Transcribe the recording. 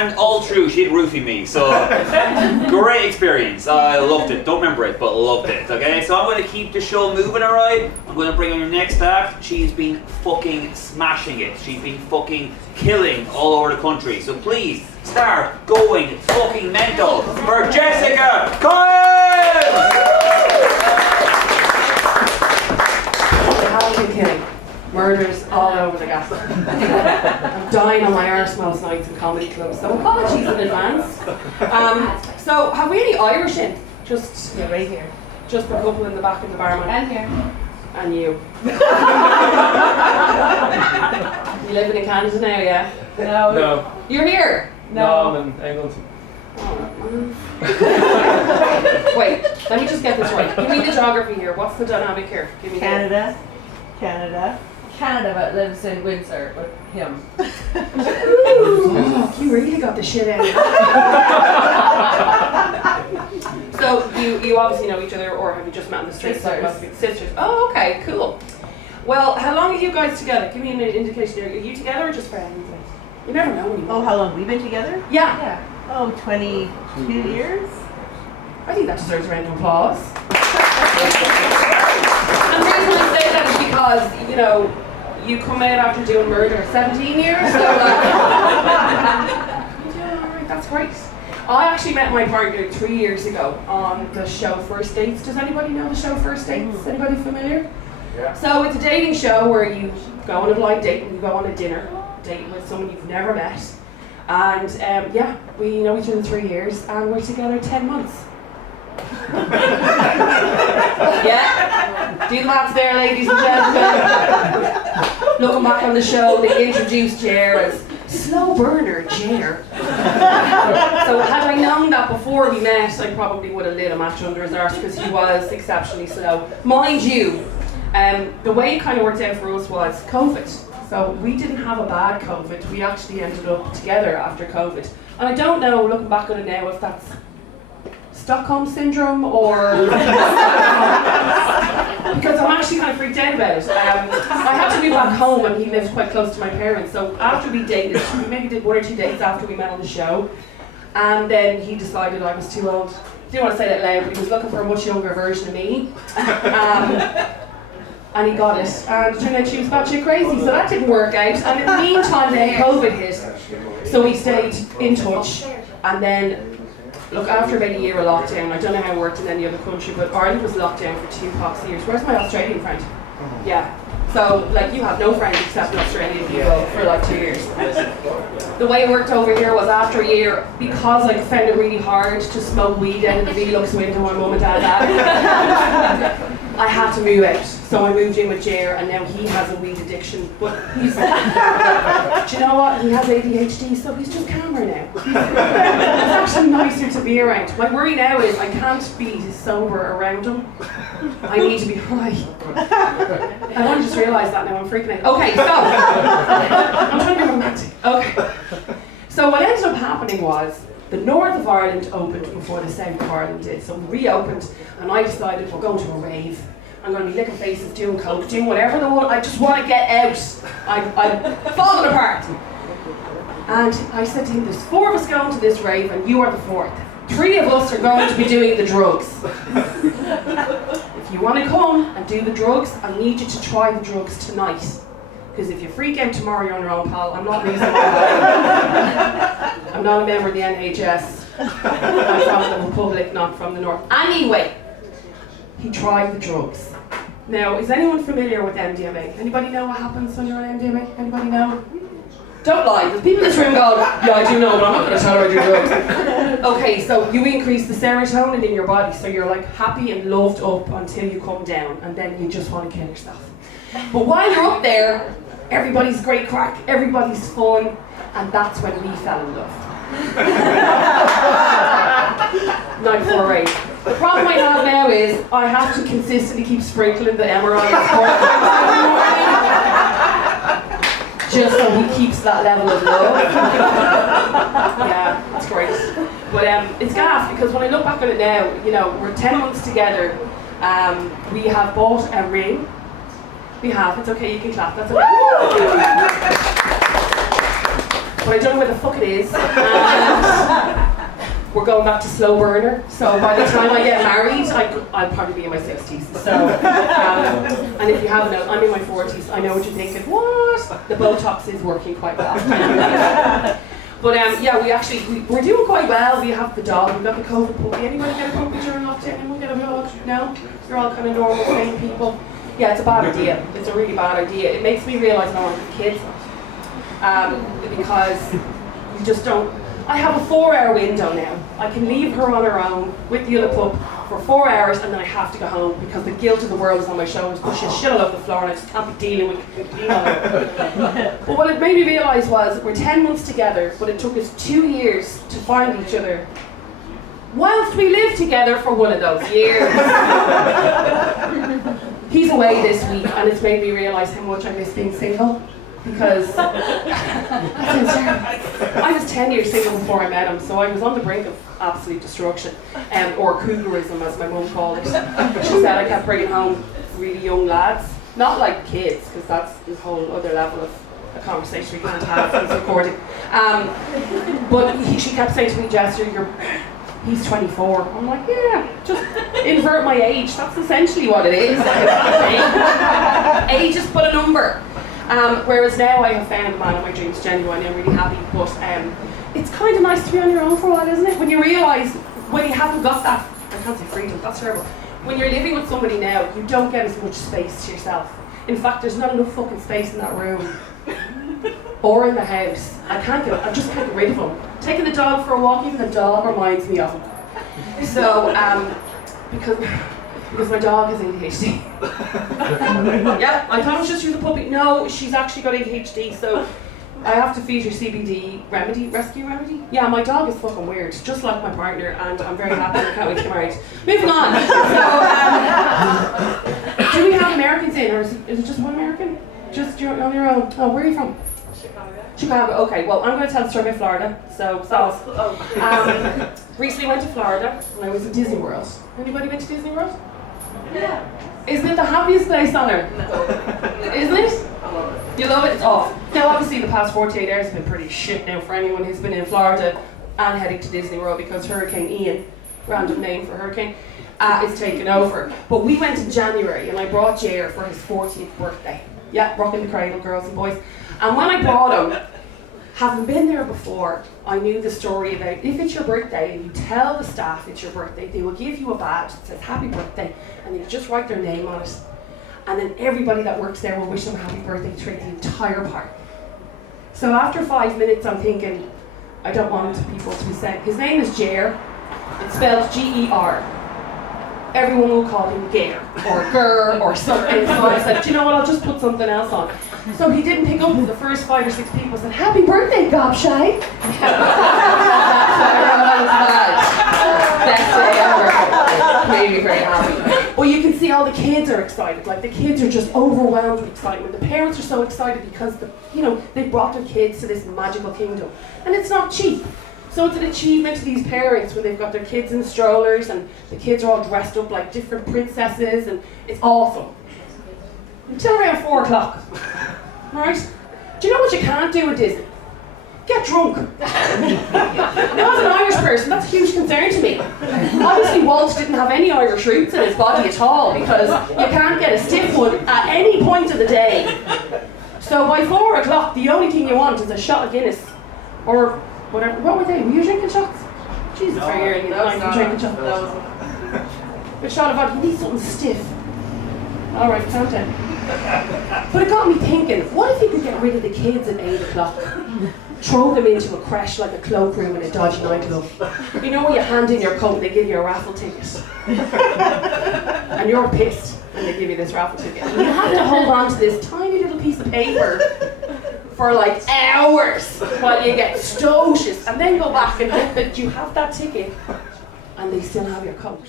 and all through she did roofie me, so great experience. I loved it. Don't remember it, but loved it. Okay, so I'm going to keep the show moving, alright? I'm going to bring on your next act. She's been fucking smashing it. She's been fucking killing all over the country. So please start going fucking mental for Jessica Colinns! How have been killing? Murders all over the gas. I'm dying on my arse most nights in comedy clubs, so apologies in advance. So, have we any Irish in? Just right here. Just the couple in the back of the barman. And here. And you. You living in Canada now, yeah? No. You're here? No, I'm in England. Wait, let me just get this right. Give me the geography here. What's the dynamic here? Give me Canada, but lives in Windsor with him. Ooh, you really got the shit out of it. So you obviously know each other, or have you just met on the street? Sisters. Oh, okay, cool. Well, how long are you guys together? Give me an indication. Are you together or just friends? You never know anymore. Oh, how long we been together? Yeah. Oh, 22 years. I think that deserves a round of applause. And the reason I say that is because, you know, you come out after doing murder 17 years, so alright, that's great. I actually met my partner 3 years ago on the show First Dates. Does anybody know the show First Dates? Anybody familiar? Yeah. So it's a dating show where you go on a blind date and you go on a dinner date with someone you've never met. And yeah, we know each other 3 years and we're together 10 months. Yeah? Do the maths there, ladies and gentlemen. Looking back on the show, they introduced Jer as slow burner Jer. So had I known that before we met, I probably would have lit a match under his arse because he was exceptionally slow. Mind you, the way it kind of worked out for us was COVID. So we didn't have a bad COVID. We actually ended up together after COVID. And I don't know, looking back on it now, if that's Stockholm syndrome or because I'm actually kind of freaked out about it. I had to move back home and he lived quite close to my parents, so after we dated, we maybe did 1 or 2 dates after we met on the show, and then he decided I was too old. I didn't want to say that loud, but he was looking for a much younger version of me. And he got it, and it turned out she was batshit crazy, so that didn't work out. And in the meantime then COVID hit, so we stayed in touch, and then look, after about a year of lockdown, I don't know how it worked in any other country, but Ireland was locked down for 2 pox years. Where's my Australian friend? Yeah. So, like, you have no friends except Australian people for like 2 years. The way it worked over here was after a year, because I found it really hard to smoke weed out of the Velux window my mum and dad had, I had to move out. So I moved in with Jer, and now he has a weed addiction. But he's, do you know what? He has ADHD, so he's just calmer now. It's actually nicer to be around. My worry now is I can't be sober around him. I need to be high. I only just realised that now, I'm freaking out. Okay, so, I'm trying to be romantic. Okay. So what ended up happening was, the north of Ireland opened before the south of Ireland did. So we reopened, and I decided we're going to a rave. I'm going to be licking faces, doing coke, doing whatever I just want to get out. I'm falling apart. And I said to him, there's 4 of us going to this rave, and you are the 4th. 3 of us are going to be doing the drugs. If you want to come and do the drugs, I need you to try the drugs tonight. Because if you freak out tomorrow, you're on your own, pal. I'm not losing my life. I'm not a member of the NHS. I'm from the Republic, not from the North. Anyway, he tried the drugs. Now, is anyone familiar with MDMA? Anybody know what happens when you're on MDMA? Anybody know? Don't lie, there's people in this room going, yeah, I do know, but I'm not going to tell her I do drugs. Okay, so you increase the serotonin in your body, so you're like happy and loved up until you come down, and then you just want to kill yourself. But while you're up there, everybody's great crack, everybody's fun, and that's when we fell in love. Night 4 8. The problem I have now is I have to consistently keep sprinkling the MRI just so he keeps that level of love. Yeah, that's great. But it's gas because when I look back on it now, you know, we're 10 months together. We have bought a ring. We have. It's okay. You can clap. That's okay. but I don't know where the fuck it is. And we're going back to slow burner, so by the time I get married, I'll probably be in my 60s. So, and if you haven't, I'm in my 40s. I know what you're thinking. What? The Botox is working quite well. But yeah, we're doing quite well. We have the dog. We've got the COVID puppy. Anybody get a puppy during lockdown? Anyone get a dog? No? You're all kind of normal, sane people. Yeah, it's a bad idea. It's a really bad idea. It makes me realise I want to have kids. Because you just don't. I have a 4-hour window now. I can leave her on her own with the other pup for 4 hours and then I have to go home because the guilt of the world is on my shoulders, pushing shit all over the floor and I just can't be dealing with it. But what it made me realise was we're 10 months together, but it took us 2 years to find each other whilst we lived together for one of those years. He's away this week and it's made me realise how much I miss being single. Because I was 10 years single before I met him, so I was on the brink of absolute destruction, or cougarism as my mum called it. She said I kept bringing home really young lads, not like kids, because that's a whole other level of a conversation we can't have when it's recording. But she kept saying to me, Jess, he's 24. I'm like, yeah, just invert my age. That's essentially what it is. Age is but a number. Whereas now I have found the man of my dreams, genuinely, I'm really happy, but it's kind of nice to be on your own for a while, isn't it? When you realise, when you haven't got that, I can't say freedom, that's terrible. When you're living with somebody now, you don't get as much space to yourself. In fact, there's not enough fucking space in that room. Or in the house. I just can't get rid of him. Taking the dog for a walk, even the dog reminds me of him. So, because my dog has ADHD. Yeah, I thought it was just through the puppy. No, she's actually got ADHD, so I have to feed her CBD rescue remedy. Yeah, my dog is fucking weird, just like my partner, and I'm very happy I can't wait to get married. Moving on. So, do we have Americans in, or is it just one American? Just you're on your own. Oh, where are you from? Chicago. Okay, well, I'm going to tell the story about Florida. So, recently went to Florida, and I was in Disney World. Anybody been to Disney World? Yeah. Isn't it the happiest place on earth? No. Isn't it? I love it. You love it? It's off. Now, obviously, the past 48 hours have been pretty shit now for anyone who's been in Florida and heading to Disney World because Hurricane Ian, random name for hurricane, is taking over. But we went in January, and I brought Jair for his 40th birthday. Yeah, rocking the cradle, girls and boys. And when I brought him, having been there before, I knew the story about if it's your birthday and you tell the staff it's your birthday, they will give you a badge that says happy birthday and you just write their name on it. And then everybody that works there will wish them a happy birthday throughout the entire park. So after 5 minutes, I'm thinking, I don't want people to be saying, his name is Jair, it's spelled G-E-R. Everyone will call him Gair or Gur or something. So I said, do you know what, I'll just put something else on. So he didn't pick up. The first 5 or 6 people said, happy birthday, Gobshite. Best day ever. Made me very happy. Well, you can see all the kids are excited. Like, the kids are just overwhelmed with excitement. The parents are so excited because, they brought their kids to this magical kingdom. And it's not cheap. So it's an achievement to these parents when they've got their kids in strollers and the kids are all dressed up like different princesses, and it's awesome. Until around 4 o'clock. Right? Do you know what you can't do at Disney? Get drunk. Now, as an Irish person, that's a huge concern to me. Obviously, Walt didn't have any Irish roots in his body at all because you can't get a stiff one at any point of the day. So by 4 o'clock, the only thing you want is a shot of Guinness or whatever. What were they? Were you drinking shots? Jesus, are you drinking shots? A shot of vodka. You need something stiff. All right, calm down. But it got me thinking, what if you could get rid of the kids at 8 o'clock? Throw them into a creche like a cloakroom in a dodgy nightclub. You know when you hand in your coat and they give you a raffle ticket? And you're pissed and they give you this raffle ticket. And you have to hold on to this tiny little piece of paper for like hours while you get stocious and then go back and hope that you have that ticket and they still have your coat.